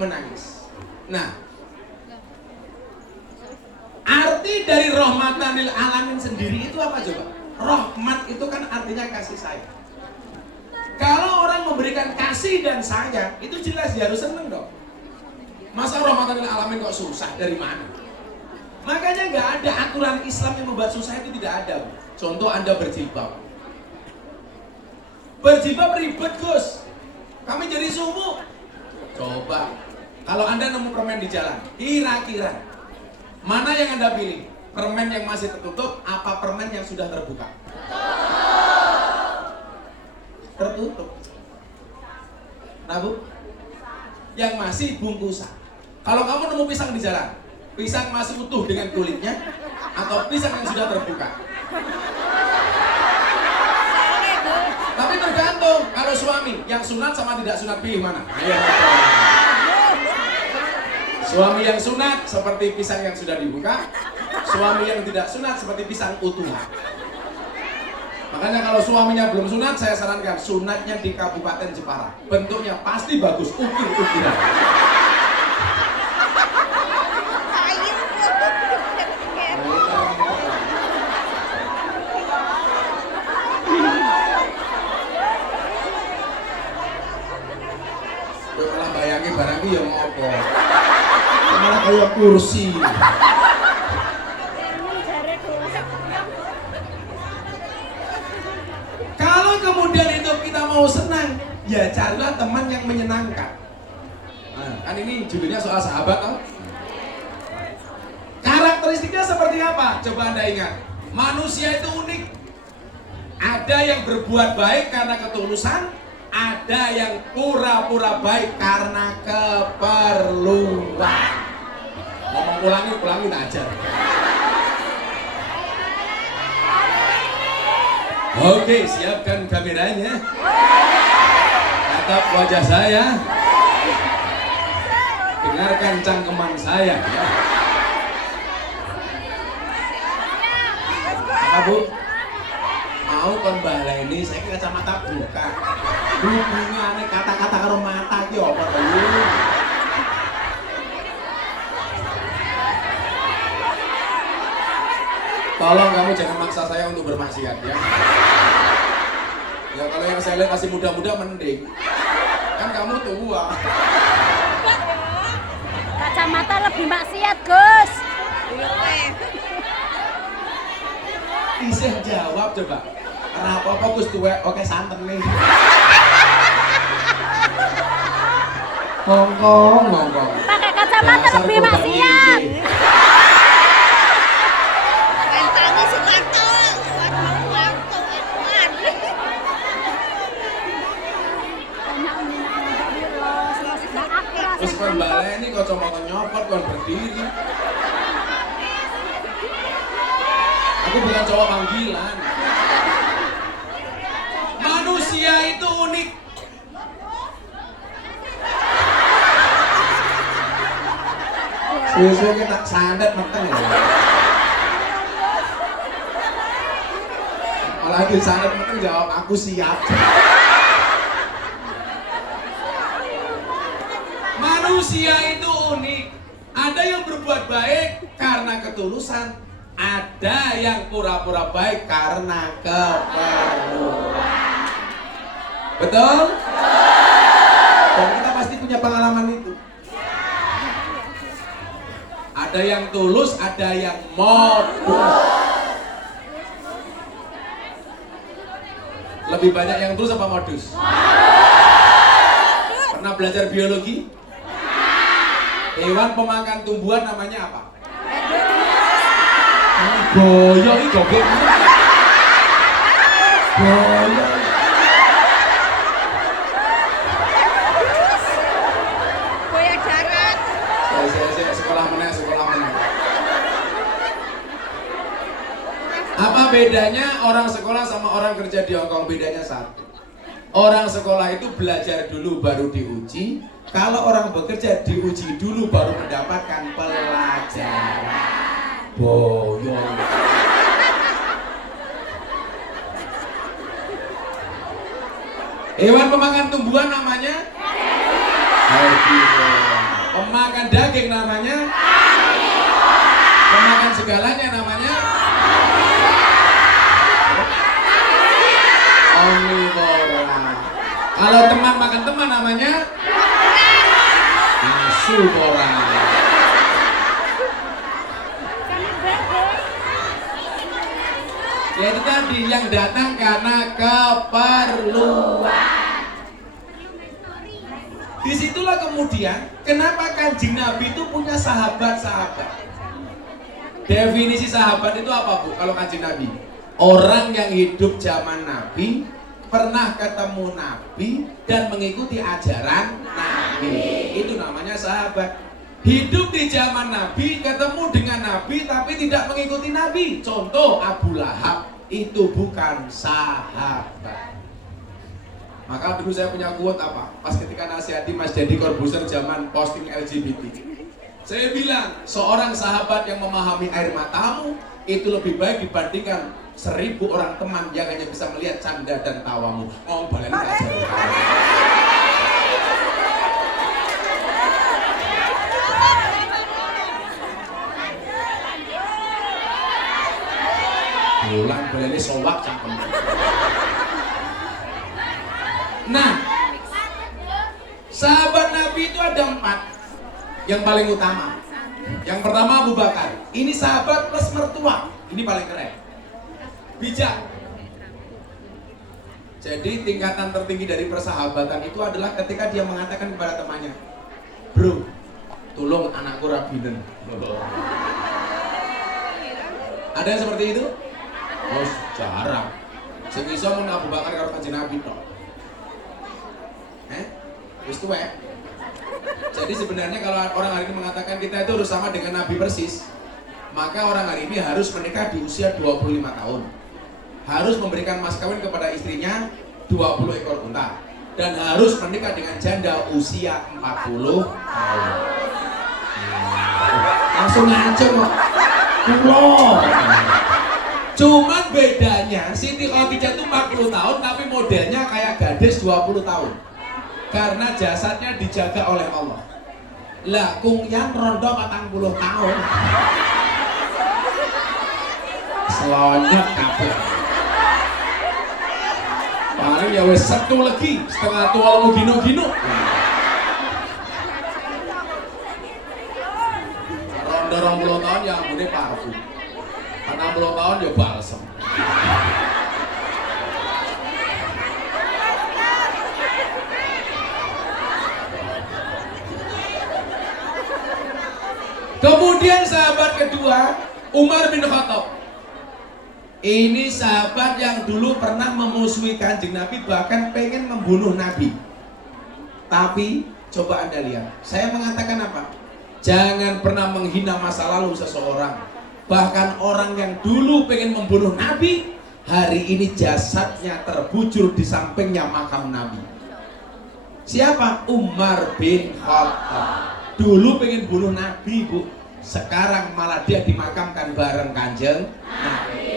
menangis. Nah, arti dari rahmatan lil alamin sendiri itu apa coba? Rahmat itu kan artinya kasih sayang. Kalau orang memberikan kasih dan sayang, itu jelas dia harus seneng dong. Masa rahmatan lil alamin kok susah, dari mana? Makanya nggak ada aturan Islam yang membuat susah, itu tidak ada. Contoh Anda berjilbab. Berjilbab ribet Gus. Kami jadi subuh. Coba, kalau Anda nemu permen di jalan, kira-kira mana yang Anda pilih? Permen yang masih tertutup, apa permen yang sudah terbuka? Tertutup. Nah Bu, yang masih bungkusan. Kalau kamu nemu pisang di jalan, pisang masih utuh dengan kulitnya, atau pisang yang sudah terbuka? Tapi tergantung, kalau suami yang sunat sama tidak sunat pilih mana? Ayo. Suami yang sunat seperti pisang yang sudah dibuka, suami yang tidak sunat seperti pisang utuh. Makanya kalau suaminya belum sunat, saya sarankan sunatnya di Kabupaten Jepara. Bentuknya pasti bagus, ukir-ukiran. Malah bayangin barangnya yang ngopo. Malah kayak kursi. Kalau kemudian itu kita mau senang, ya carilah teman yang menyenangkan. Nah, kan ini judulnya soal sahabat kan? Karakteristiknya seperti apa? Coba Anda ingat. Manusia itu unik. Ada yang berbuat baik karena ketulusan, ada yang pura-pura baik karena keperluan. Ngomong ulangin aja. Oke, siapkan kameranya. Tatap wajah saya. Dengarkan cangkeman saya. Apa Bu? Mau kon baleni saya kacamata buka. Hubungannya kata-kata karo mata ki apa to? Tolong kamu jangan maksa saya untuk bermaksiat ya. Ya kalau yang saya lihat masih muda-muda mending. Kan kamu tua. Kacamata lebih maksiat, Gus. Isih jawab coba. Apa-apa Gus tuwek, oke santen nih. Ngongkong. Pakai kacamata lebih maksiat. Terus kon baleni kacamata nyopot kon berdiri. Aku bukan cowok panggilan. Manusia itu unik. Suwe-suwe kita sandet meteng ya. Malah lagi sandet meteng jawab aku siap. Manusia itu unik. Ada yang berbuat baik karena ketulusan, ada yang pura-pura baik karena keperluan. Betul? Dan kita pasti punya pengalaman itu. Ada yang tulus, ada yang modus. Lebih banyak yang tulus apa modus? Pernah belajar biologi? Hewan pemakan tumbuhan namanya apa? Boyo ini joget. Boyo. Boyo darat. Saya sekolah meneh. Apa bedanya orang sekolah sama orang kerja di Hongkong? Bedanya satu. Orang sekolah itu belajar dulu baru diuji. Kalau orang bekerja diuji dulu baru mendapatkan pelajaran. Boyong. Hewan pemakan tumbuhan namanya herbivora. Pemakan daging namanya pemakan segalanya namanya omnivora. Kalau teman makan teman namanya asuvora. Ya itu tadi yang datang karena keperluan. Disitulah kemudian kenapa Kanjeng Nabi itu punya sahabat-sahabat. Definisi sahabat itu apa Bu? Kalau Kanjeng Nabi, orang yang hidup zaman Nabi, pernah ketemu Nabi dan mengikuti ajaran Nabi. Itu namanya sahabat. Hidup di zaman Nabi, ketemu dengan Nabi tapi tidak mengikuti Nabi. Contoh Abu Lahab, itu bukan sahabat. Maka dulu saya punya quote apa? Pas ketika nasihati Mas Deddy Corbuzier zaman posting LGBT. Saya bilang, seorang sahabat yang memahami air matamu itu lebih baik dibandingkan 1000 orang teman yang hanya bisa melihat canda dan tawamu. Oh, balen aja. Ulang boleh sowak cangkem. Nah, sahabat Nabi itu ada 4 yang paling utama. Yang pertama Abu Bakar. Ini sahabat plus mertua. Ini paling keren. Bijak. Jadi tingkatan tertinggi dari persahabatan itu adalah ketika dia mengatakan kepada temannya, "Bro, tolong anakku rabinen." Ada yang seperti itu? Oh, jarang. Sing iso mun Abu Bakar karo Kanjeng Nabi tok. Wis tuwek. Jadi sebenarnya kalau orang hari ini mengatakan kita itu harus sama dengan Nabi persis, maka orang hari ini harus menikah di usia 25 tahun. Harus memberikan mas kawin kepada istrinya 20 ekor unta dan harus menikah dengan janda usia 40 tahun. Langsung ngancem kok. Kulo. Cuman bedanya Siti Khadijah itu 40 tahun tapi modelnya kayak gadis 20 tahun. Karena jasadnya dijaga oleh Allah. Lah kung yang rondo 40 tahun. Selonyot kabeh. Paling ya wis setu lagi, setengah tua lu gino-gino. Rondo 20 tahun yang ampune parfum. 60 tahun ya balsem. Kemudian sahabat kedua, Umar bin Khattab. Ini sahabat yang dulu pernah memusuhi Kanjeng Nabi, bahkan pengen membunuh Nabi. Tapi coba Anda lihat, saya mengatakan apa? Jangan pernah menghina masa lalu seseorang. Bahkan orang yang dulu pengen membunuh Nabi, hari ini jasadnya terbujur di sampingnya makam Nabi. Siapa? Umar bin Khattab. Dulu pengen bunuh Nabi, Bu. Sekarang malah dia dimakamkan bareng Kanjeng Nabi.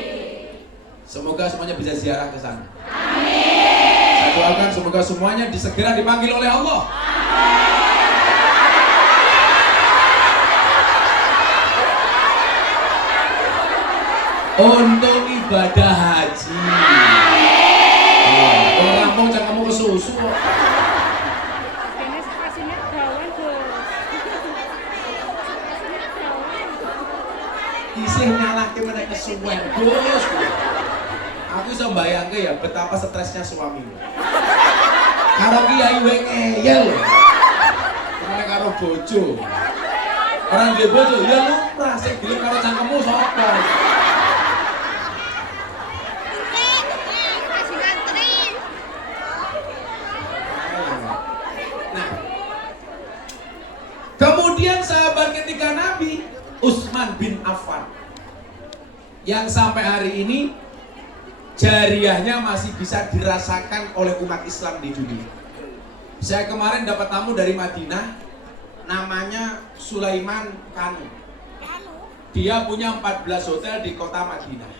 Semoga semuanya bisa ziarah ke sana. Amin. Saya doakan semoga semuanya segera dipanggil oleh Allah. Amin. Untuk ibadah haji. Amin. Orang mau jangan kamu ke susu. Isih nyalahke meneh kesuwen, Gus. Aku iso mbayangke ya betapa stresnya suami. Karo kiai wae ngeyel. Kemene karo bojo. Orang dia bojo ya lumrah sing gelem karo cangkemmu sapa? Nah. Kemudian sahabat ketika Nabi Utsman bin Affan yang sampai hari ini jariahnya masih bisa dirasakan oleh umat Islam di dunia. Saya kemarin dapat tamu dari Madinah, namanya Sulaiman Kanu. Dia punya 14 hotel di kota Madinah.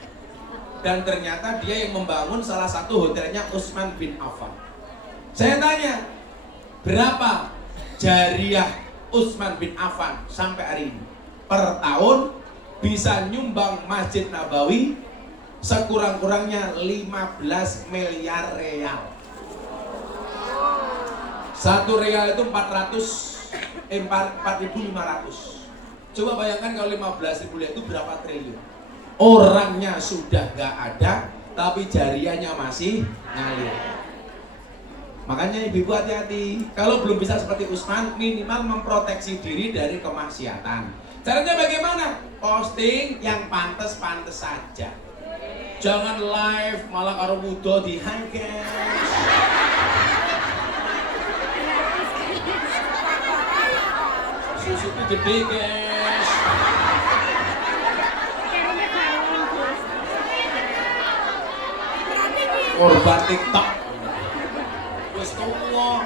Dan ternyata dia yang membangun salah satu hotelnya Utsman bin Affan. Saya tanya, berapa jariah Utsman bin Affan sampai hari ini per tahun bisa nyumbang Masjid Nabawi sekurang-kurangnya 15 miliar real. 1 real itu 4.500. Coba bayangkan kalau 15.000 real itu berapa triliun. Orangnya sudah gak ada, tapi jariahnya masih ngalir. Makanya ibu-ibu hati-hati. Kalau belum bisa seperti Utsman, minimal memproteksi diri dari kemaksiatan. Caranya bagaimana? Posting yang pantas-pantas saja. Jangan live malah karo muda di hi guys. Susuku gede guys. Korban TikTok. Wis tuwa.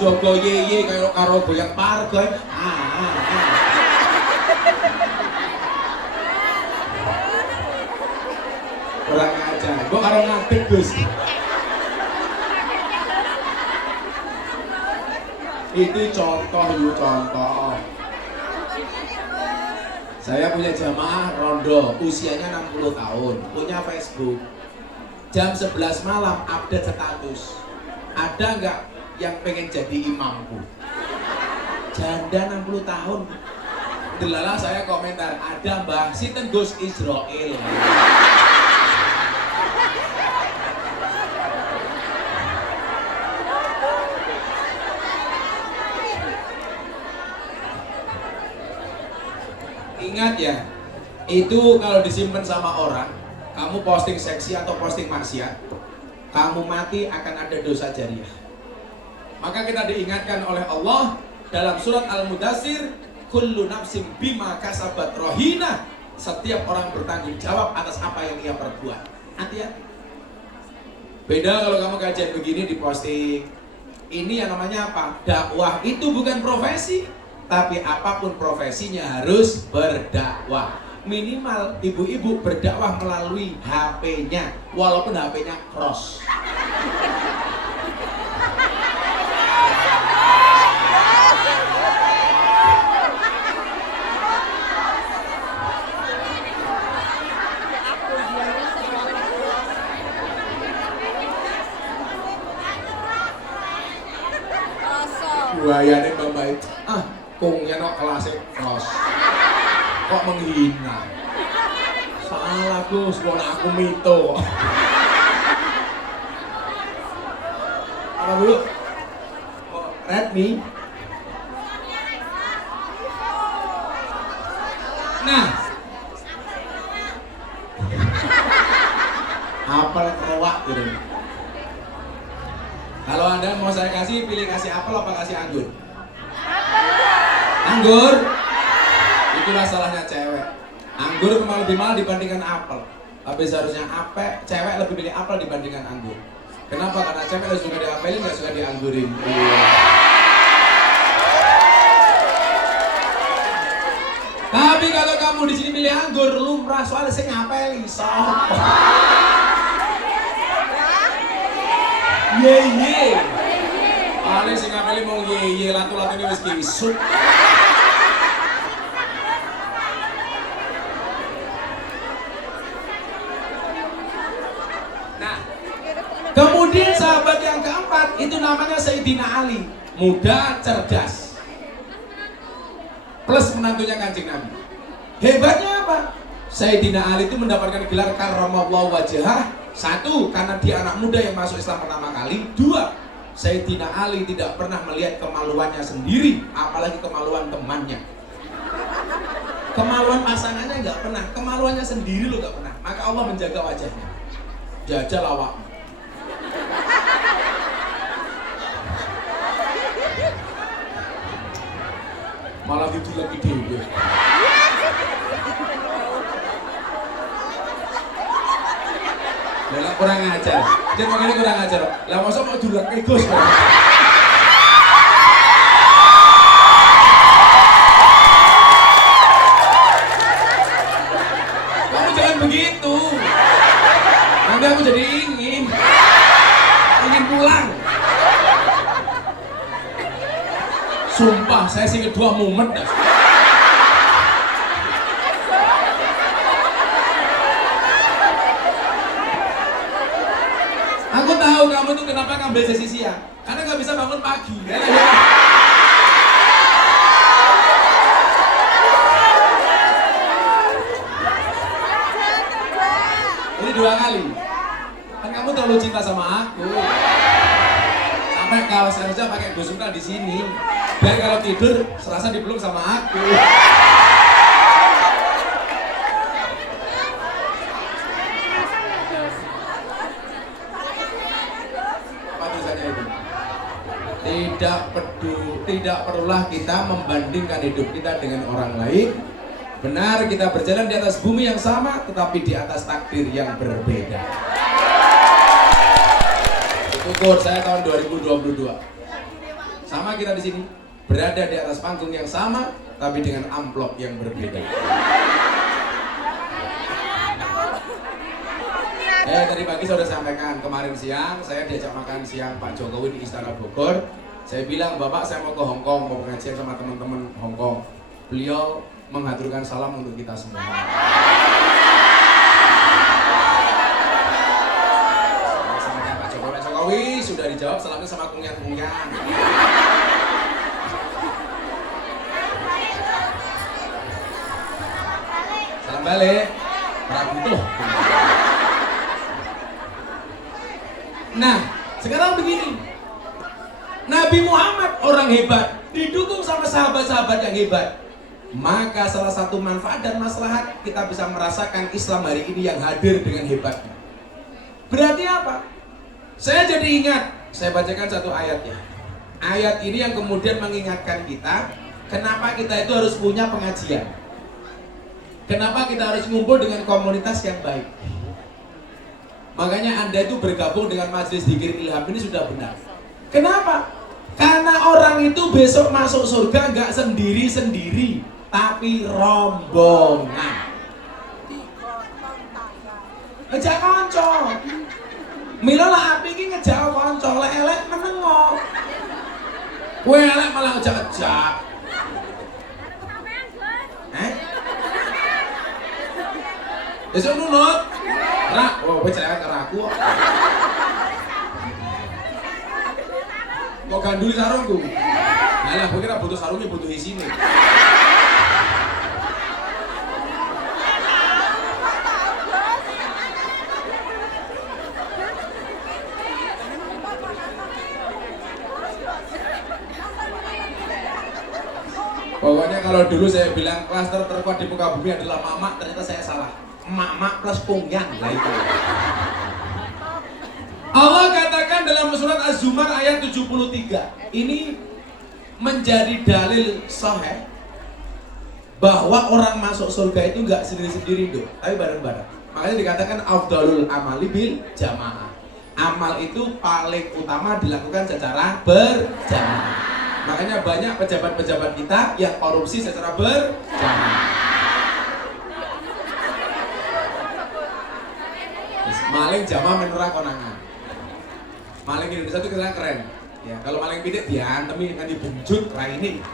Jogo yeye karo goyang pargo. Kurang ajar. Gua karo ngadeg, Gus. Itu contoh. Saya punya jamaah rondo, usianya 60 tahun, punya Facebook. Jam 11 malam update status. Ada nggak yang pengen jadi imamku? Janda 60 tahun. Delala saya komentar, ada Mbah Sinten Gus Israel. Ingat ya, itu kalau disimpan sama orang, kamu posting seksi atau posting maksiat, kamu mati akan ada dosa jariah. Maka kita diingatkan oleh Allah dalam surat Al-Mudaththir, kullu nafsin bima kasabat rohina. Setiap orang bertanggung jawab atas apa yang ia perbuat. Hati-hati. Beda kalau kamu kajian begini diposting. Ini yang namanya apa? Dakwah itu bukan profesi, tapi apapun profesinya harus berdakwah. Minimal ibu-ibu berdakwah melalui HP-nya, walaupun HP-nya cross. Buayane Mbak kungnya no kelasnya cross. Kok menghina? Salah Gus, aku mito. Apa dulu? Redmi. Nah, apel kerowak gitu. Kalau Anda mau saya kasih, pilih kasih apel apa kasih anggur? Anggur? Itulah salahnya cewek. Anggur memang lebih mahal dibandingkan apel. Tapi seharusnya cewek lebih pilih apel dibandingkan anggur. Kenapa? Karena cewek harus suka diapelin, nggak suka dianggurin. Tapi kalau kamu di sini milih anggur, lumrah soalnya saya ngapeli. Ye. Paling sing ngapeli mau ye latu-latu ini wis kisut. Nah, kemudian sahabat yang keempat itu namanya Sayyidina Ali, muda, cerdas, plus menantunya Kanjeng Nabi. Hebatnya apa? Sayyidina Ali itu mendapatkan gelar karramallahu wajhah. 1, karena dia anak muda yang masuk Islam pertama kali. 2, Sayyidina Ali tidak pernah melihat kemaluannya sendiri, apalagi kemaluan temannya. Kemaluan pasangannya nggak pernah, kemaluannya sendiri lo nggak pernah. Maka Allah menjaga wajahnya. Jajal awakmu. Malah gitu lagi dewe. Lah kurang ajar. Jangan ngene kurang ajar. Lah mosok mau dulek Gus. Kamu jangan begitu. Nanti aku jadi ingin pulang. Sumpah saya sing kedua mumet dah. Aku tahu kamu tuh kenapa ngambil sesi siang, karena nggak bisa bangun pagi. Ini 2 kali. Kan kamu terlalu cinta sama aku. Sampai kaos saja pakai gosungkan di sini. Biar kalau tidur serasa dipeluk sama aku. Tidak perlulah kita membandingkan hidup kita dengan orang lain. Benar, kita berjalan di atas bumi yang sama, tetapi di atas takdir yang berbeda. Ukur saya tahun 2022. Sama kita di sini, berada di atas panggung yang sama, tapi dengan amplop yang berbeda. Tadi pagi saya sudah sampaikan, kemarin siang saya diajak makan siang Pak Jokowi di Istana Bogor. Saya bilang, Bapak saya mau ke Hongkong, mau pengajian sama teman-teman Hongkong. Beliau menghaturkan salam untuk kita semua. Sampaikan Pak Jokowi sudah dijawab salamnya sama kungyan-kungyan. Salam balik, Prabutuh. Nah, sekarang begini. Nabi Muhammad orang hebat, didukung sama sahabat-sahabat yang hebat. Maka salah satu manfaat dan maslahat kita bisa merasakan Islam hari ini yang hadir dengan hebatnya. Berarti apa? Saya jadi ingat, saya bacakan satu ayat ya. Ayat ini yang kemudian mengingatkan kita, kenapa kita itu harus punya pengajian. Kenapa kita harus ngumpul dengan komunitas yang baik. Makanya Anda itu bergabung dengan Majelis Dzikir Ilham ini sudah benar. Kenapa? Karena orang itu besok masuk surga nggak sendiri-sendiri, tapi rombongan. Ngejak konco. Mila lah api ini ngejak konco, elek menengok. Kowe elek malah ngejak-ngejak. Besok nunut. Rak, kowe cerewet karo aku. Kok ganduli sarungku? Nah, gue kira butuh sarungnya, butuh isine. Pokoknya kalau dulu saya bilang klaster terkuat di muka bumi adalah mamak, ternyata saya salah. Mak-mak plus pungyan lah itu. Allah katakan dalam surat Az-Zumar ayat 73. Ini menjadi dalil sahih bahwa orang masuk surga itu enggak sendiri-sendiri dong, tapi bareng-bareng. Makanya dikatakan afdalul amali bil jamaah. Amal itu paling utama dilakukan secara berjamaah. Makanya banyak pejabat-pejabat kita yang korupsi secara berjamaah. Maling jamaah menurut konangan. Maling Indonesia itu keren. Ya, kalau maling pitik diantemi nanti bunjut raine.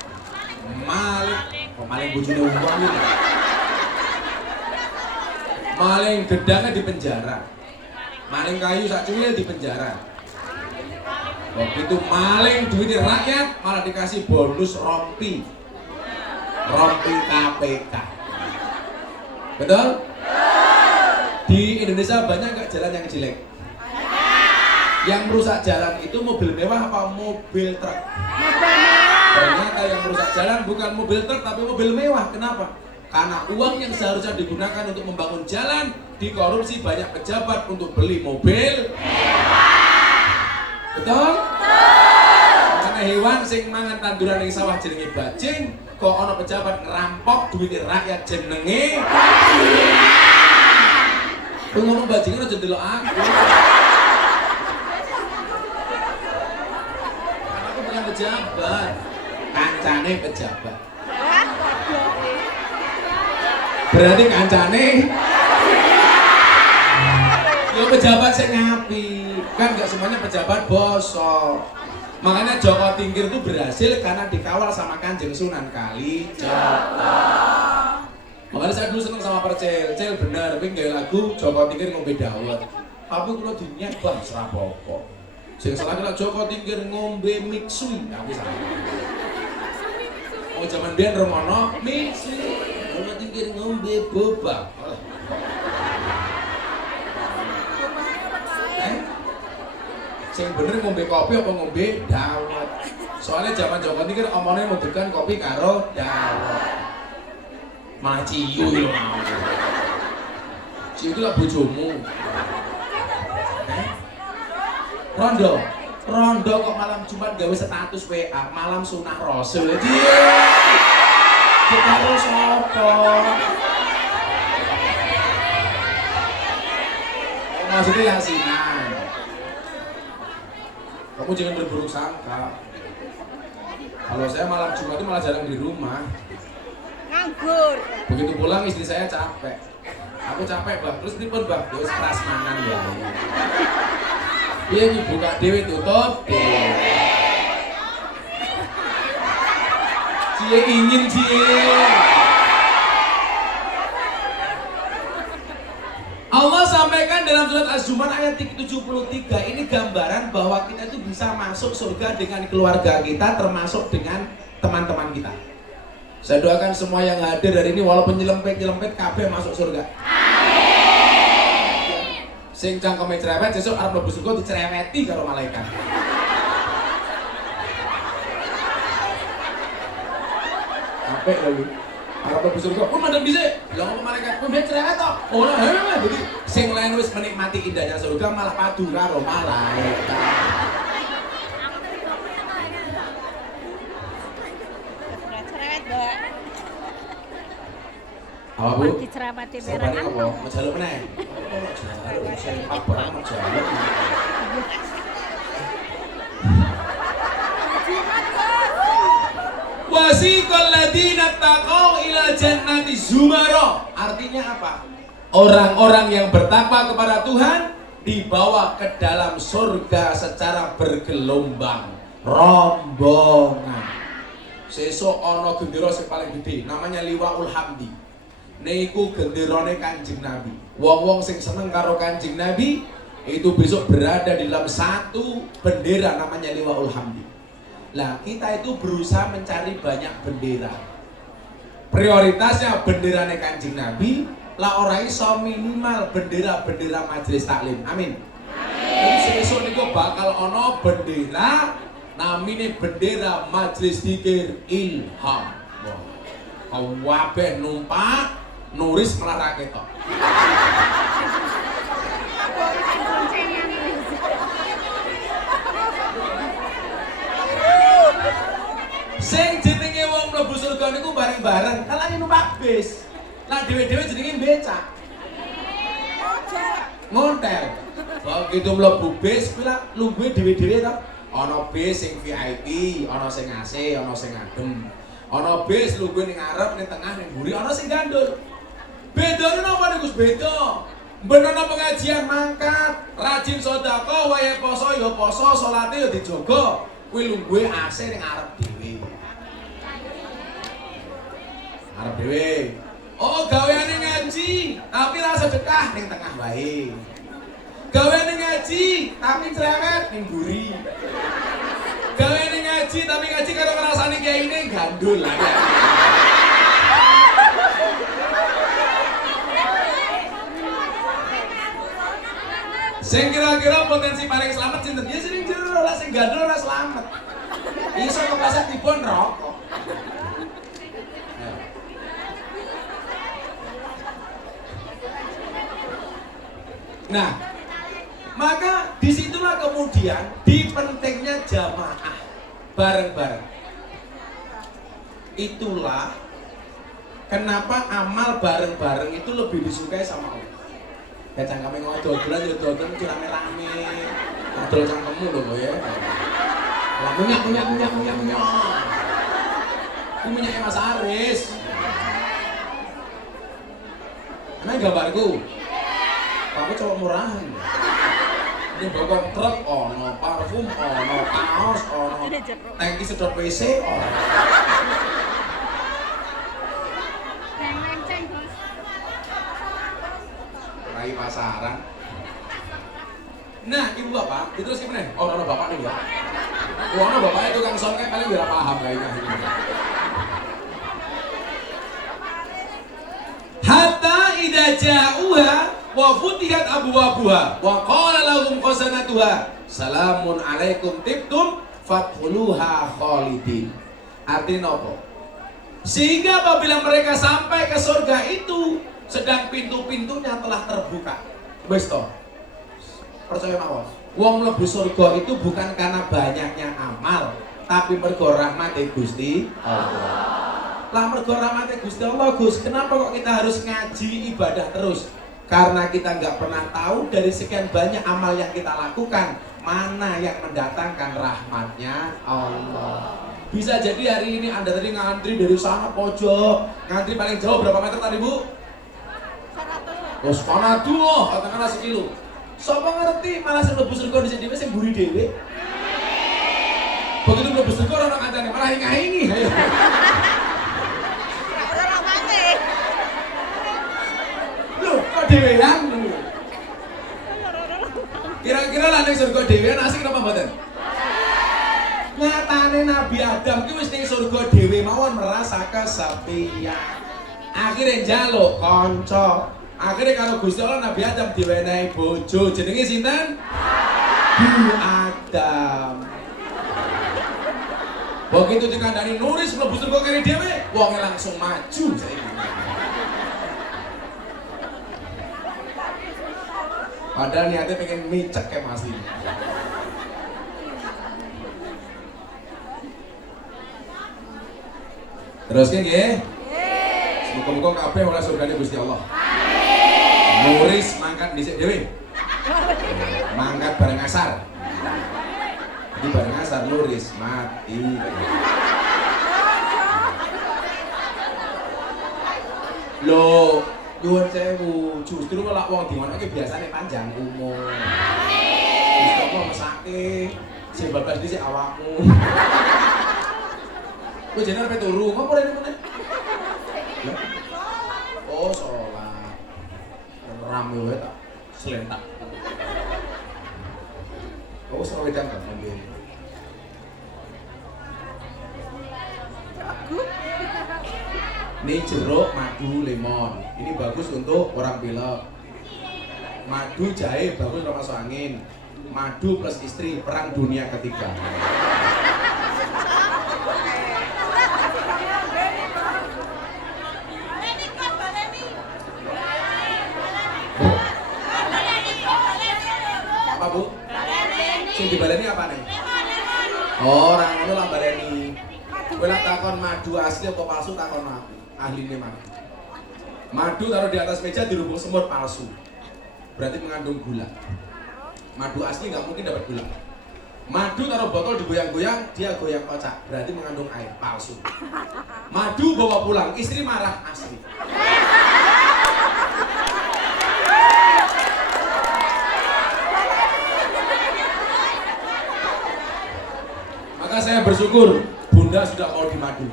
Maling bujune umur ini. Maling gedangnya di penjara. Maling kayu sak cuwil di penjara. Begitu maling duit rakyat malah dikasih bonus rompi. Rompi KPK. Betul? Di Indonesia banyak nggak jalan yang jelek? Yang merusak jalan itu mobil mewah apa mobil truk? Ternyata yang merusak jalan bukan mobil truk tapi mobil mewah. Kenapa? Karena uang yang seharusnya digunakan untuk membangun jalan dikorupsi banyak pejabat untuk beli mobil mewah. Betul? Karena hewan sing mangan tanduran yang sawah jenenge bajing, kok ono pejabat ngerampok duit rakyat jenenge bajingan. Lu ngomong bajingan aja delok aku. Aku bukan pejabat, kancane pejabat. Berarti kancane Yo pejabat sing ngapi. Kan nggak semuanya pejabat bosok. Makanya Joko Tingkir itu berhasil karena dikawal sama Kanjeng Sunan Kalijaga. Makanya saya dulu seneng sama Percil. Cil bener, tapi nggak lagu Joko Tingkir ngombe dawet. Tapi kalau dinyek bang serapopo. Sing salah kira Joko Tingkir ngombe mixui, aku salah. Oh zaman biyen romono mixui, Joko Tingkir ngombe boba. Sing bener ngombe kopi apa ngombe dawet. Soalnya zaman Joko Tingkir omongnya mudekan kopi karo dawet. Malah ciyu lho mau. Ciyu itu lah bojomu. Rondo kok malam Jumat gawe status WA, malam sunah Rasul. Dia karo sapa? Maksudnya yasinan. Kamu jangan berburuk sangka. Kalau saya malam Jumat itu malah jarang di rumah. Nganggur. Begitu pulang istri saya capek. Aku capek bang, terus pripun bang? Terus prasmanan ya. Dia buka dewe tutup. Cie ingin cie. Allah sampaikan dalam surat Az-Zumar ayat 73, ini gambaran bahwa kita itu bisa masuk surga dengan keluarga kita, termasuk dengan teman-teman kita. Saya doakan semua yang hadir hari ini walaupun nyelempet kabeh masuk surga. Amin. Sing cangkeme cerewet sesuk arep mlebu surga dicereweti karo malaikat. Apik lho. Arep mlebu surga, "Oh, mandang dhisik." Lah ngomong malaikat, "Kok cerewet to?" Oh, lah, jadi sing lain wis menikmati indahnya surga malah padu karo malaikat. Apa Bu? Diceramati Serapane merah apa? Mau jaluk meneh? Jaluk sing apa mau jaluk. Wasiqal ladina taqau ila jannati zumara. Artinya apa? Orang-orang yang bertakwa kepada Tuhan dibawa ke dalam surga secara bergelombang, rombongan. Sesuk ana gendera sing paling gede, namanya Liwaul Hamdi. Niku genderane Kanjeng Nabi. Wong-wong sing seneng karo Kanjeng Nabi itu besok berada di dalam satu bendera namanya Liwaul Hamdi. Lah kita itu berusaha mencari banyak bendera. Prioritasnya benderane Kanjeng Nabi, lah ora iso minimal bendera-bendera majelis taklim. Amin. Amin. Sesuk niku bakal ana bendera namine bendera majelis dzikir Ilham. Wah. Kabeh numpak nuris malah raketok. Sing jenenge wong mlebu surga niku bareng-bareng, kalane numpak bis. Lah dhewe-dhewe jenenge becak. Ngontel. Begitu mlebu bis kuwi lah lungguhe dhewe-dhewe to. Ana bis sing VIP, ana sing AC, ana sing adem. Ana bis lungguhe ning ngarep, ning tengah, ning mburi, ana sing gandul. Bedane napa niku beda? Mbenono pengajian mangkat, rajin sedekah, wayahe poso ya poso, salate ya dijaga. Kuwi lungguhe AC ning arep dhewe. Arep dhewe. Oh, gaweane ngaji, tapi ra sedekah ning tengah wae. Gaweane ngaji, tapi cerewet ning mburi. Gaweane ngaji, tapi ngaji karo ngrasani kiyaine gandul lah. Sing kira-kira potensi paling selamat sinten? Ya sing jero lah sing gandul ora selamat. Iso kepleset tibon rokok. Nah, maka disitulah kemudian dipentingnya jamaah bareng-bareng. Itulah kenapa amal bareng-bareng itu lebih disukai sama Allah. Ya cangkeme ngodolan ya dodolan iki rame-rame. Adol cangkemmu lho ya. Lah punya. Ku punya Mas Aris. Ana gambarku. Aku cowok murahan. Ini bakal truk, ono parfum, ono kaos, ono tangki sedot WC, ono. Rai pasaran. Nah, ibu bapak, itu terus gimana? Oh, ono bapak nih ya. Ono bapaknya tukang son kayak paling biar paham kayaknya. Hatta idza ja'uha wa futihat abwabuha wa qala lahum khazanatuha salamun alaikum tibtum fadkhuluha khalidin. Artinya apa? Sehingga apabila mereka sampai ke surga itu sedang pintu-pintunya telah terbuka. Wis toh. Percaya mawon. Wong mlebu surga itu bukan karena banyaknya amal, tapi mergo rahmate Gusti Allah. Lah mergo rahmate Gusti Allah, Gus, kenapa kok kita harus ngaji ibadah terus? Karena kita nggak pernah tahu dari sekian banyak amal yang kita lakukan, mana yang mendatangkan rahmatnya Allah. Bisa jadi hari ini Anda tadi ngantri dari sana pojok, ngantri paling jauh berapa meter tadi Bu? 100. Terus mana tuh? Katakanlah sekilo. Sopo ngerti malah sing mlebu surga dhisik dhewe sing mburi dhewe. Begitu mlebu surga ora kancane malah hinga-hingi. Ayo. Loh, kok dhewean? Kira-kira lah ning surga dhewean asik napa mboten? Nyatane Nabi Adam ki wis ning surga dhewe mawon merasa kesepian. Akhire njaluk kanca. Akhirnya kalau Gusti Allah Nabi Adam diwenehi bojo, jenenge sinten? Bu Adam. Begitu dikandani nuris mlebu surga kene dhewe, wonge langsung maju saiki. Padahal niatnya pengen micek kayak Mas ini. Terus kan nggih? Semoga-moga kabeh oleh surgane Gusti Allah. Nuris mangkat dhisik dhewe. Mangkat bareng asar. Jadi bareng asar nuris mati. Loh, nyuwun sewu, justru malah wong dimonake biasane panjang umur. Gusti Allah mesake, sing bablas dhisik awakmu. Kowe jenenge arep turu, ngopo rene meneh? Oh, sholat. Rame wae tak selentak. Oh, sawedan kan nggih. Ini jeruk, madu, lemon. Ini bagus untuk orang pilek. Madu, jahe bagus untuk masuk angin. Madu plus istri perang dunia ketiga. Apa Bu? Sing dibaleni apa nih? Oh, orang ngono lah baleni. Kowe lak takon madu asli apa palsu takon aku. Ahline madu. Madu taruh di atas meja dirubung semut palsu. Berarti mengandung gula. Madu asli nggak mungkin dapat gula. Madu taruh botol digoyang-goyang, dia goyang kocak. Berarti mengandung air palsu. Madu bawa pulang, istri marah asli. Maka saya bersyukur Bunda sudah mau dimadu.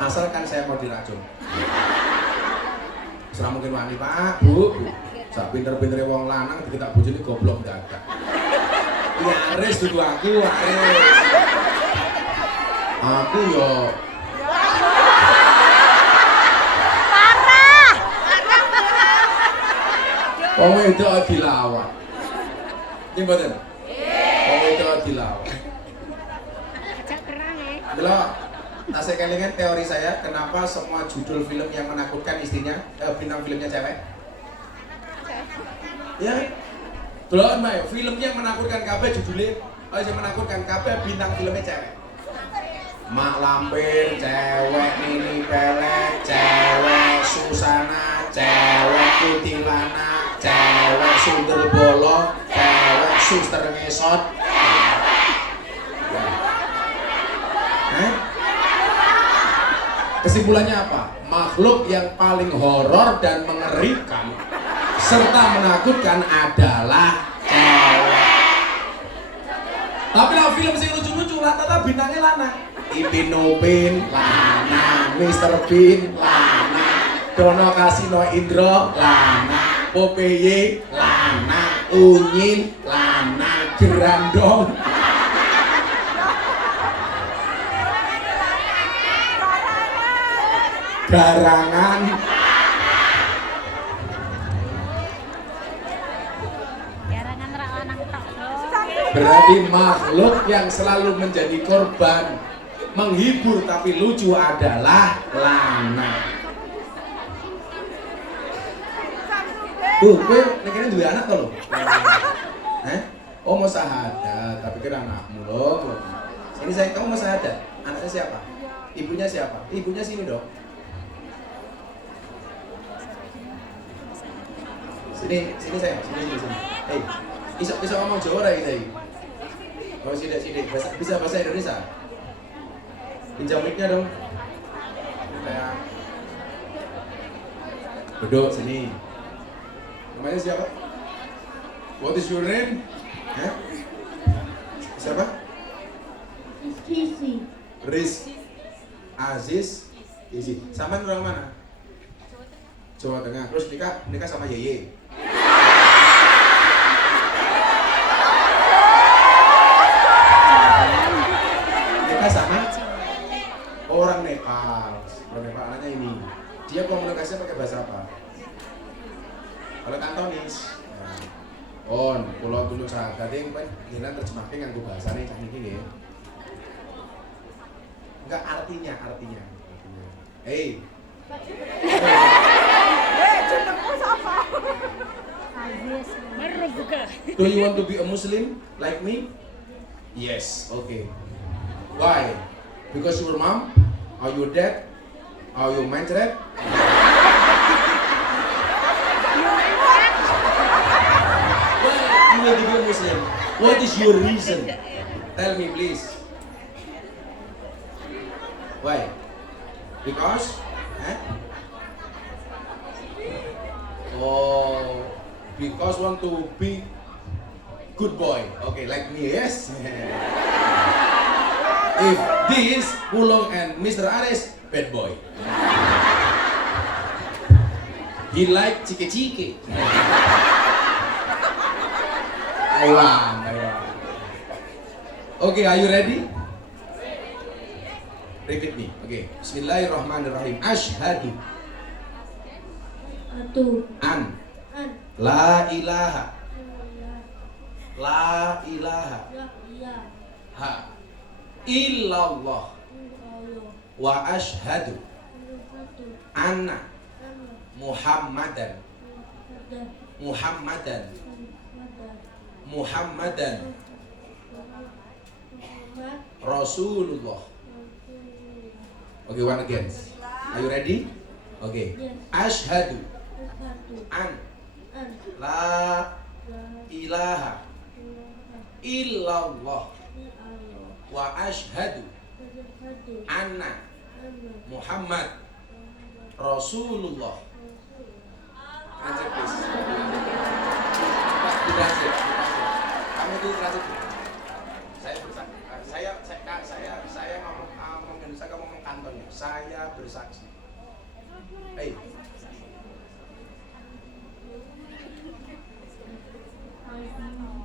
Asalkan saya mau diracun. Serah mungkin wani Pak, Bu. Sak pinter-pintere wong lanang kita bojone goblok dadak. Ya aris dudu aku, aris. Aku yo Parah. wong wedok dilawan. Nggih mboten? Wong wedok dilawan. Delok, tasik kelingan teori saya kenapa semua judul film yang menakutkan istrinya, bintang filmnya cewek. Ya, delok Mbak, film yang menakutkan kabeh judulnya, yang menakutkan kabeh bintang filmnya cewek. Mak Lampir, cewek Nini Pelet, cewek Susana, cewek Kutilana, cewek Sunder Bolong, cewek Suster Ngesot. Kesimpulannya apa? Makhluk yang paling horor dan mengerikan serta menakutkan adalah cewek. Tapi lah film sing lucu-lucu rata-rata bintangnya lanang. Ipin Upin lanang, Mr. Bean lanang, Dono Kasino Indro lanang, Popeye lanang, Unyil lanang, Gerandong Garangan. Garangan ra lanang tok. Berarti makhluk yang selalu menjadi korban menghibur tapi lucu adalah lanang. Kowe nek duwe anak to lho. Oh mau sahadat, tapi kira anakmu loh. Ini saya, kamu mau sahadat? Anaknya siapa? Ibunya siapa? Ibunya sini dong. Sini saya, sini. Hei, bisa ngomong Jawa ra iki? Oh sidik. Bisa bahasa Indonesia? Pinjam mic-nya dong. Kayak duduk sini. Namanya siapa? What is your name? Hah? Siapa? Rizky. Riz Aziz Izi. Sama orang mana? Jawa Tengah. Terus nikah sama Yeye. Nikah sama orang Nepal. Orang Nepal anaknya ini. Dia komunikasinya pakai bahasa apa? Kalau Kantonis. On, pulau dulu sahabat yang kan kita terjemahkan nganggo bahasane cah niki nggih. Enggak artinya. Hey. Jenengmu sapa? Aziz. Do you want to be a Muslim like me? Yes, okay. Why? Because your mom? Are your dad? Are you married? You want to be a Muslim. What is your reason? Tell me please. Why? Because? Oh, because want to be good boy. Okay, like me, yes. If this Pulong and Mr. Aris, bad boy. He like cike-cike. Taiwan. Okay, are you ready? Repeat me. Okay. Bismillahirrahmanirrahim. Ashhadu an la ilaha ha illallah wa ashhadu anna Muhammadan Rasulullah. Okay, one again. Are you ready? Okay. Ashhadu an la ilaha illallah wa ashhadu anna Muhammad Rasulullah. Translate please. Translate. Kamu itu translate. Saya ngomong Indonesia, kamu ngomong kantonnya. Saya bersaksi. Hey.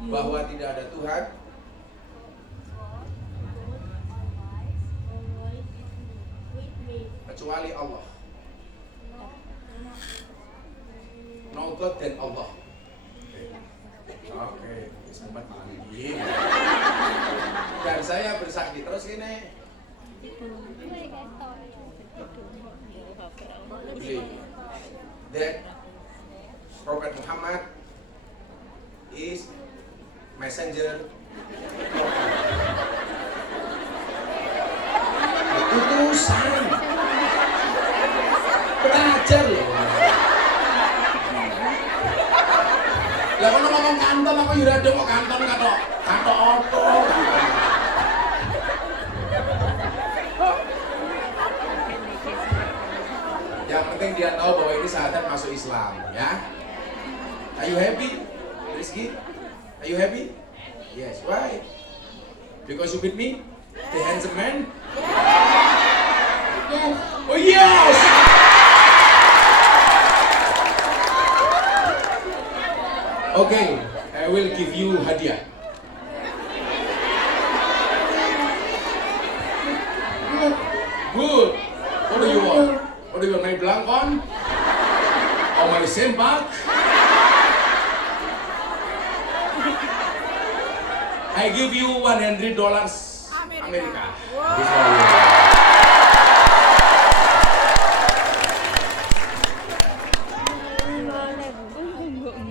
Bahwa tidak ada Tuhan kecuali Allah. No God than Allah. Oke, sempat lagi. Dan saya bersaksi terus ini. That Prophet Muhammad is messenger. Utusan. Belajar loh. Lah kalau ngomong kanton apa yurado kok kanton katok opo. Yang penting dia tahu bahwa ini sahadat masuk Islam, ya. Are you happy? Rizky? Are you happy? Yes. Why? Because you beat me? The handsome man? Yes. Oh yes! Okay, I will give you hadiah. Good. Good. What do you want? What do you want? My belangkon? Or my sempak? I give you $100 Amerika. This for you.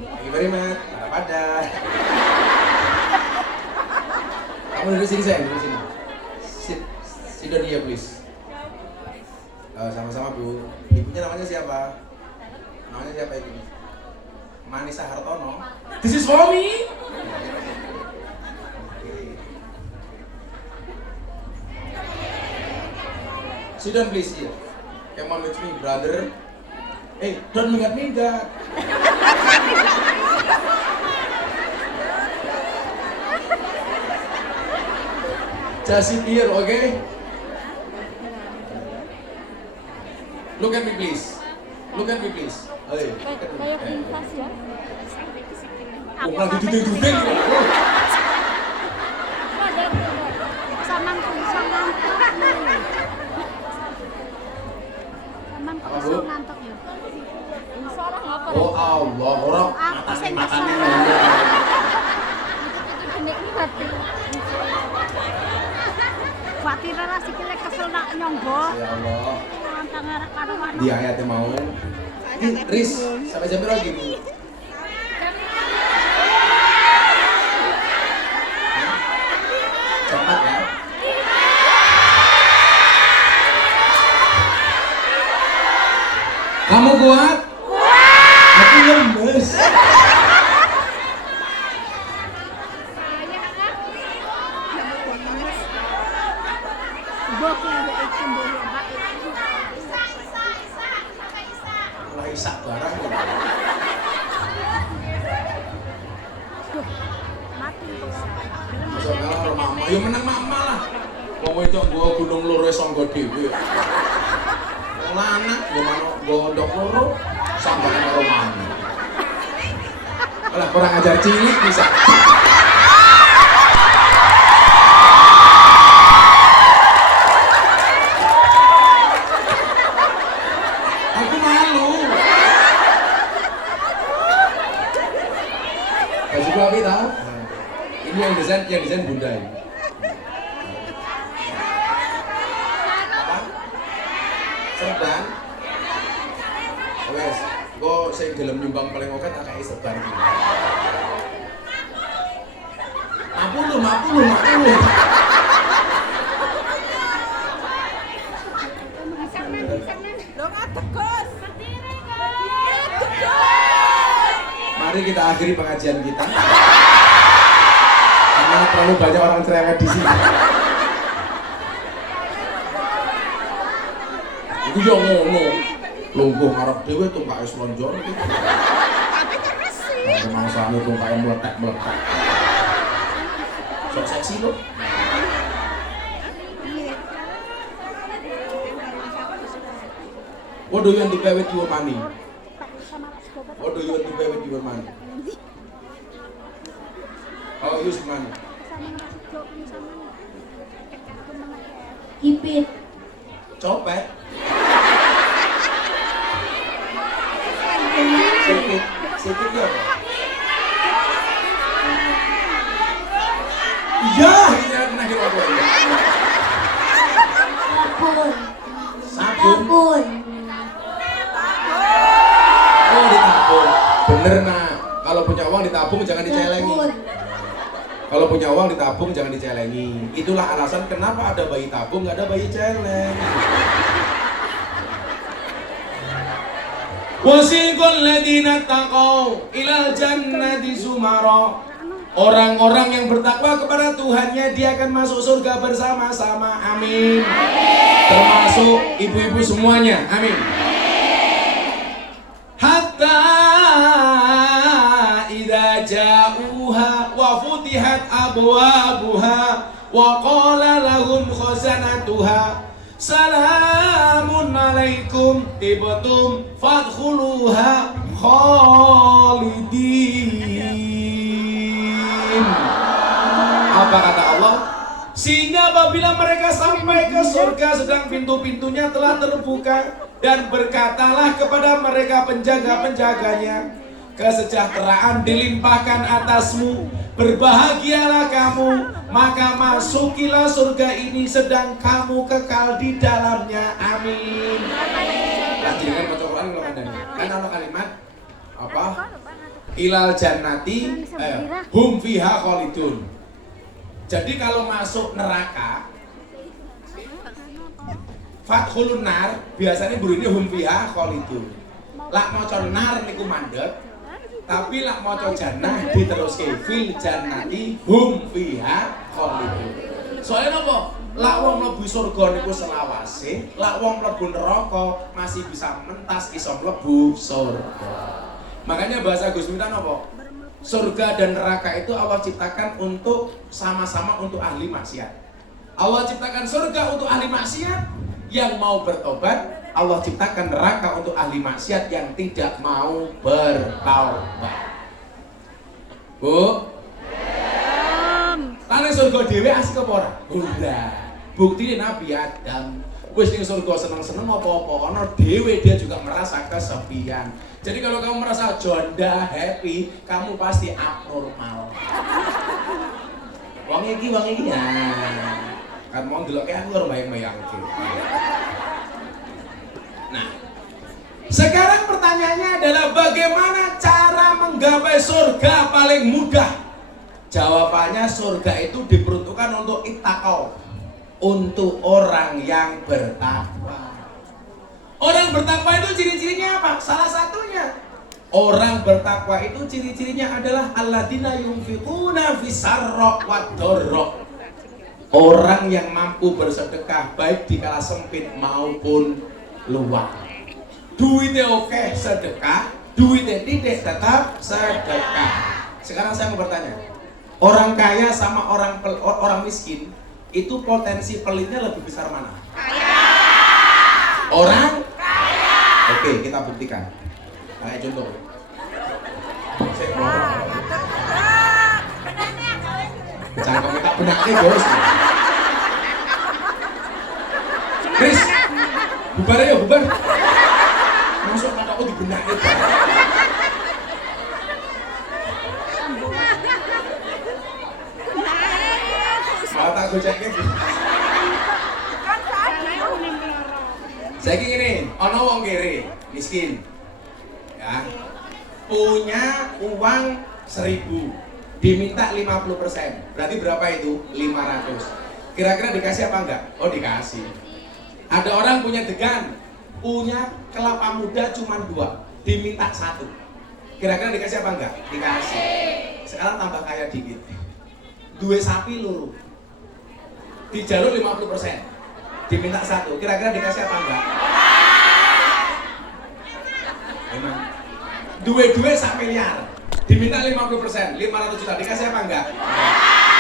Thank you very much. Pada. Kamu duduk sini sayang, duduk sini. Sit down here please. Sama-sama Bu. Ibunya namanya siapa? Namanya siapa ibunya? Manisa Hartono. This is for me. Sit down please here. Come on with me, brother. Hey, don't minggat-minggat. Just sit here, okay? Look at me please. Look at me please. Hey, look at me. Kayak pintas ya. Oh, lagi duding-duding. Samanku. Apa, Bu? Ngantuk ya. Salah ngapa? Oh Allah, orang Aku sing makannya kesel. ngomong. Itu gendek iki batin. Batin ora sikile kesel nak nyonggo. Ya Allah. Antang arek karo anu. Di ayatnya mau. Riz, sampai jam berapa gini? Cepat ya. Kamu kuat? Kuat. Aku lemes. Mulai isak barang. Masuk karo mama. Ya menang mama lah. Wong wedok gua gunung loro sangga dhewe. Wong lanang gua ndok loro sambane karo mama. Lah kurang ajar cilik bisa. Aku malu. Baju gua apa tahu? Ini yang desain Bunda ini. Apa? Serban. Wes, gua sing gelem nyumbang paling oke tak kayak serban. 50. Mari kita akhiri pengajian kita. Karena terlalu banyak orang cerewet di sini. Itu yo ngono. Lungguh ngarep dhewe tumpake slonjor iki. Tapi mangsane tumpake meletek-meletek. Sok seksi lo. What do you want to pay with your money? What do you want to pay with your money? How use money? Hipit. Copet. Sikit ya. Iya, saya pernah kira apa ya? Sabun. Oh, ditabung. Bener nak. Kalau punya uang ditabung jangan dicelengi. Kalau punya uang ditabung jangan dicelengi. Itulah alasan kenapa ada bayi tabung, nggak ada bayi celeng. Wasiqal ladzina taqaw ilal jannati zumara. Orang-orang yang bertakwa kepada Tuhannya dia akan masuk surga bersama-sama. Amin. Termasuk ibu-ibu semuanya. Amin. Hatta futihat abwabuha wa qala lahum khazanatuha salamun alaikum tibtum fadkhuluha khalidin. Apa kata Allah? Sehingga apabila mereka sampai ke surga sedang pintu-pintunya telah terbuka, dan berkatalah kepada mereka penjaga-penjaganya, kesejahteraan dilimpahkan atasmu, berbahagialah kamu, maka masukilah surga ini sedang kamu kekal di dalamnya. Amin. Lanjutkan baca Quran kalau Anda. Kan ada kalimat apa? Ilal jannati hum fiha khalidun. Jadi kalau masuk neraka, fathulun nar biasanya bunyinya hum fiha khalidun. Lak maca nar niku mandek, tapi lak maca jannah diteruske fil jannati hum fiha khalidun. Soalnya napa? Lak wong mlebu surga niku selawase, lak wong mlebu neraka masih bisa mentas iso mlebu surga. Makanya bahasa Gus Miftah napa? Surga dan neraka itu Allah ciptakan untuk sama-sama untuk ahli maksiat. Allah ciptakan surga untuk ahli maksiat yang mau bertobat, Allah ciptakan neraka untuk ahli maksiat yang tidak mau bertaubat. Bu, tane surga dhewe asik apa ora? Ora. Buktine Nabi Adam wis ning surga seneng-seneng apa-apa ana dhewe dia juga merasa kesepian. Jadi kalau kamu merasa jonda, happy, kamu pasti abnormal. Wong iki ya. Kan mau ndelok kayak aku ora bayang-bayang. Nah, sekarang pertanyaannya adalah bagaimana cara menggapai surga paling mudah? Jawabannya surga itu diperuntukkan untuk ittaqau, untuk orang yang bertakwa. Orang bertakwa itu ciri-cirinya apa? Salah satunya, orang bertakwa itu ciri-cirinya adalah alladzina yunfiquna fisarra waddarra. Orang yang mampu bersedekah baik di kala sempit maupun luas. Duitnya oke sedekah, duitnya tidak tetap sedekah. Sekarang saya mau bertanya, orang kaya sama orang miskin itu potensi pelitnya lebih besar mana? Orang kaya. Oke, kita buktikan. Kayak contoh. Cangkem tak benaknya bos. Chris, bubar ya bubar. Masuk mataku di benaknya. Malah tak gocekin. Saya gini, ono wong kere, miskin, ya, punya uang 1.000, diminta 50%, berarti berapa itu? 500. Kira-kira dikasih apa enggak? Oh dikasih. Ada orang punya degan, punya kelapa muda cuma 2, diminta 1. Kira-kira dikasih apa enggak? Dikasih. Sekarang tambah kaya dikit, 2 sapi luru, dijalur 50%. Diminta 1, kira-kira dikasih apa enggak? Emang duwe-duwe 1 miliar, diminta 50%, 500 juta, dikasih apa enggak?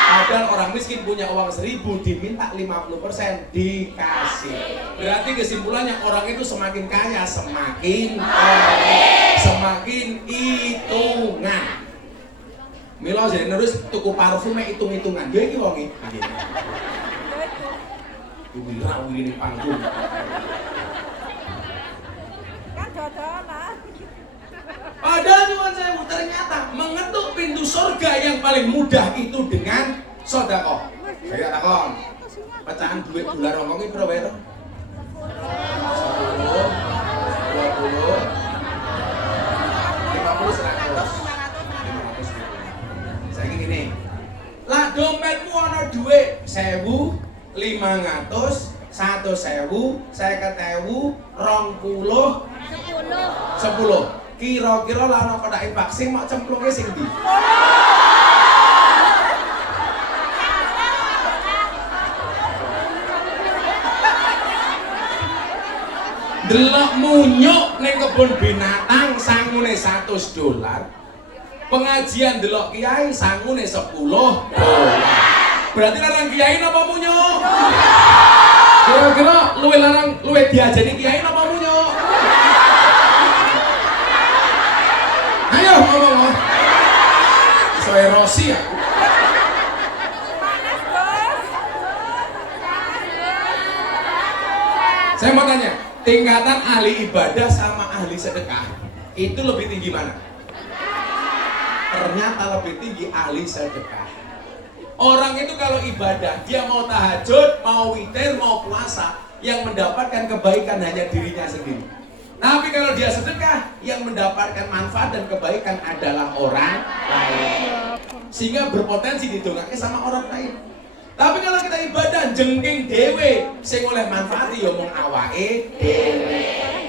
Padahal orang miskin punya uang 1.000, diminta 50%, dikasih. Berarti kesimpulannya orang itu semakin kaya, semakin hitungan. Milo jadi terus tuku parfumnya hitung-hitungan, dia iki wonge. Bilang ini panggung. Kan dodolan. Padahal cuma saya ternyata mengetuk pintu surga yang paling mudah itu dengan sedekah. Saya takon. Pecahan duit dolar Hongkong itu berapa itu? 10, 20, 50, 100. Saya gini. Lah dompetmu ana duit 1.000, 500, 1.000, 50.000, 20, 10. Kira-kira lah ana kothake vaksin mak cemplunge sing ndi? Delok munyuk ning kebun binatang sangune $100. Pengajian delok kiai sangune 10 berarti larang kiai napa munyo? Kira-kira luwe diajeni kiai napa munyo? Ayo ngomong. Saya Rosi ya. Saya mau tanya, tingkatan ahli ibadah sama ahli sedekah itu lebih tinggi mana? Ternyata lebih tinggi ahli sedekah. Orang itu kalau ibadah, dia mau tahajud, mau witir, mau puasa, yang mendapatkan kebaikan hanya dirinya sendiri. Tapi kalau dia sedekah, yang mendapatkan manfaat dan kebaikan adalah orang lain. Sehingga berpotensi didongake sama orang lain. Tapi kalau kita ibadah jengking dewe, sing oleh manfaat ya mung awake dewe.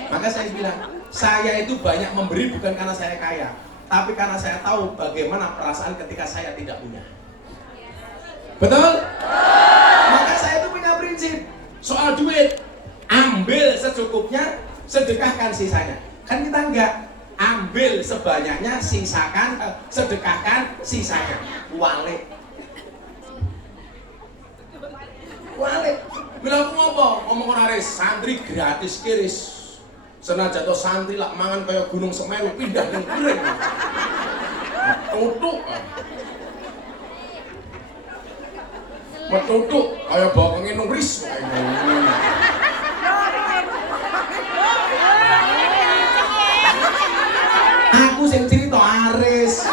Maka saya bilang, saya itu banyak memberi bukan karena saya kaya, tapi karena saya tahu bagaimana perasaan ketika saya tidak punya. Betul? Maka saya itu punya prinsip soal duit, ambil secukupnya, sedekahkan sisanya. Kan kita enggak, ambil sebanyaknya, sisakan, sedekahkan sisanya. Walik. Bilang aku ngomong Aris, santri gratis kiris. Senajan to santri lak mangan kaya gunung Semeru pindah ning kering. Metutuk kaya bakonge nuris. Aku sing cerita Aris.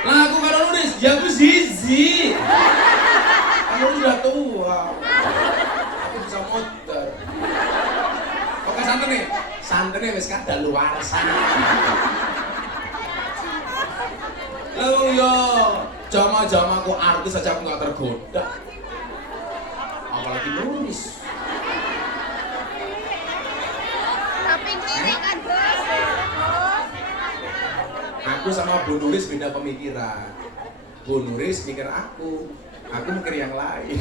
Lah aku karo nulis, ya aku zizi. Kamu udah tua. Aku bisa motor. Oke santen nih wis kadaluwarsa. Lalu yo, jama-jamaku artis saja aku nggak tergoda. Apalagi nulis. Tapi ini kan bos. Aku sama Bu Nuris beda pemikiran. Bu Nuris mikir aku mikir yang lain.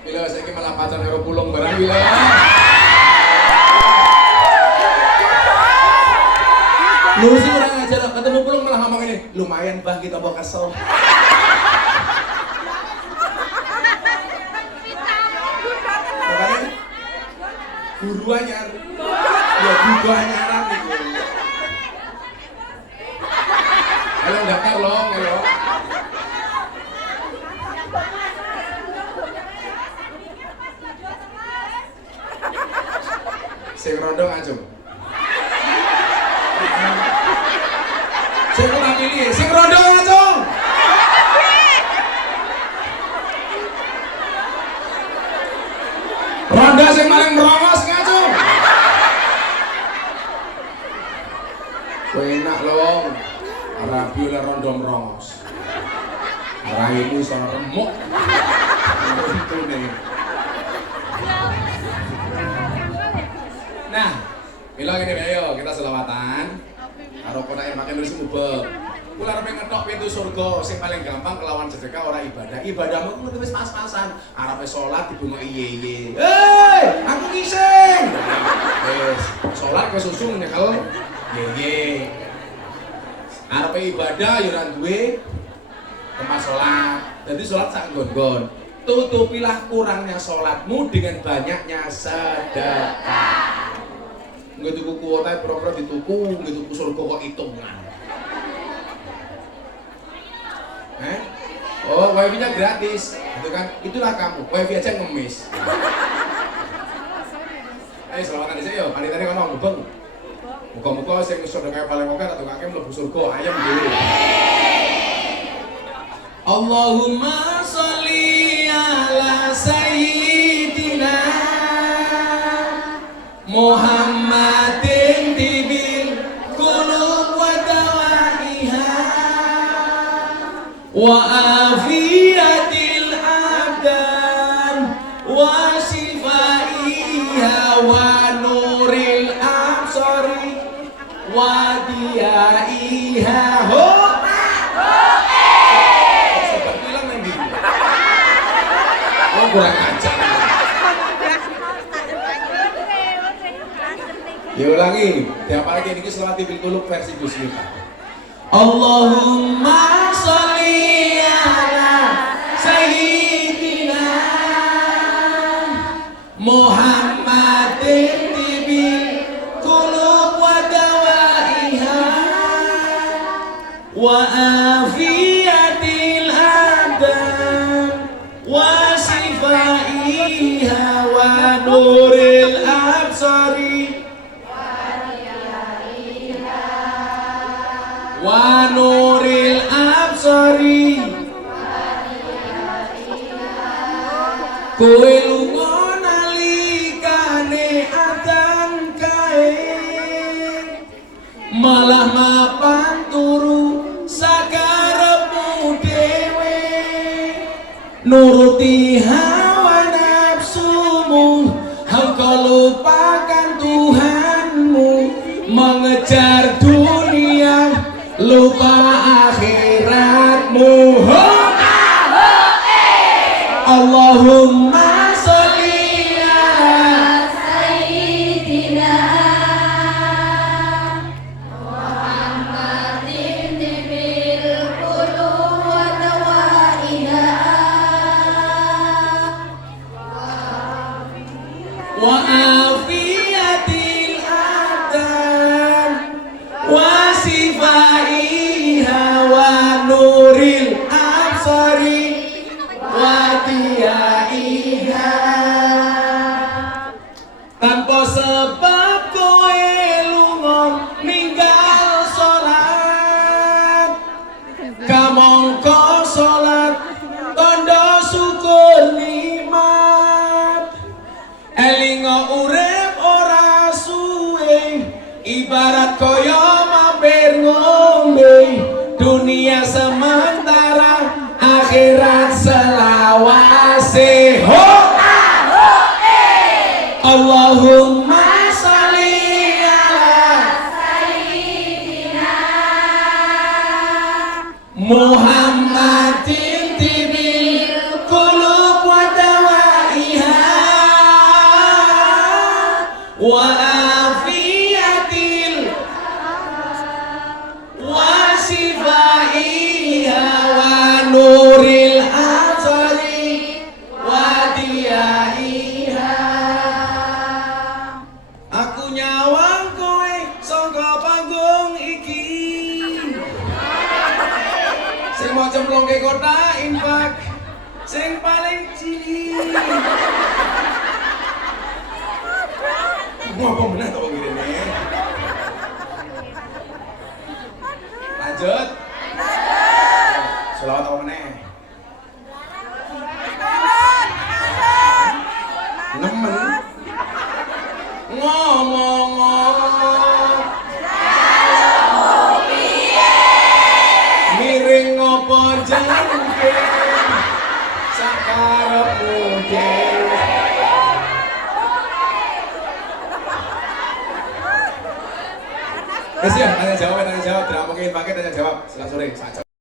Bila saya malah pacar karo pulung barang bila. Lu sih kurang ajar, ketemu pulung malah ngomong ini, lumayan bah kita bawa kesel. Makanya guru anyar, ya guru anyaran gitu. Kalau daftar loh, ayo. Sing rondo ngajung. Sing ora pilih, sing rondo ngajung. Ronda sing paling merongos ngajung. Enak loh. Rabi oleh rondo merongos. Raimu sono remuk. Itu nih. Nah, bilang ini ayo kita selawatan. Karo konak makan terus mubeng. Kula arep ngetok pintu surga sing paling gampang kelawan sedekah ora ibadah. Ibadahmu kudu wis pas-pasan. Arepe salat dibungoki iye-iye. Aku ngising. Wis, salat kesusu nyekel iye-iye. Arepe ibadah ya ora duwe tempat salat. Dadi salat sak nggon-nggon. Tutupilah kurangnya salatmu dengan banyaknya sedekah. Nggak tuku kuota, pura-pura dituku, nggak tuku surga kok hitungan. Oh, wifi-nya gratis, gitu kan? Itulah kamu, wifi aja ngemis. Ayo selawatan dhisik yo, panitia ngomong mubeng. Muga-muga sing sedekah paling oke tak tukake mlebu surga, ayam dhewe. Allahumma sholli ala sayyidina Muhammadin tibil qulub wa dawaiha wa afiyatil abdan wa shifaiha wa nuril absari wa diyaiha kurang ajar. Diulangi, tiap lagi ini selawat bil qulub versi Gus Miftah. Allahumma sholli ala sayyidina Muhammadin tibil qulub wa dawaiha wa afiyatil abdan wa sifaiha wa nuril absari wa nuril absari. Kowe lunga nalikane adzan kae malah mapan turu sakarepmu dhewe nuruti hawa nafsumu engkau lupakan Tuhanmu mengejar dunia lupa akhiratmu. Allahumma sholli ala Sayyidina Muhammadin bil qulub wa dawaiha wa afiyatil abdan wa sifaiha wa nuril absari wa diyaiha. Tanpa sebab kowe lunga ninggal salat kamangka salat tandha syukur nikmat elinga urip ora suwe ibarat kaya mampir ngombe dunia sementara akhirat selawase. Allahumma sholli ala Sayyidina Muhammadin tibil qulub wa dawaiha wa afiyatil wa sifaiha wa nuril absari wa diyaiha. Aku nyawang kowe sangka panggung iki sing mau cemplungke kota infak sing paling cilik. Ngapa meneh to ngirene? Lanjut. Selawat apa meneh? Nemen. Ngomong-ngomong miring ngopo jengke sakarepmu dhewe. Wes ya, tanya jawab, tidak mungkin pakai tanya jawab, silang sore saja.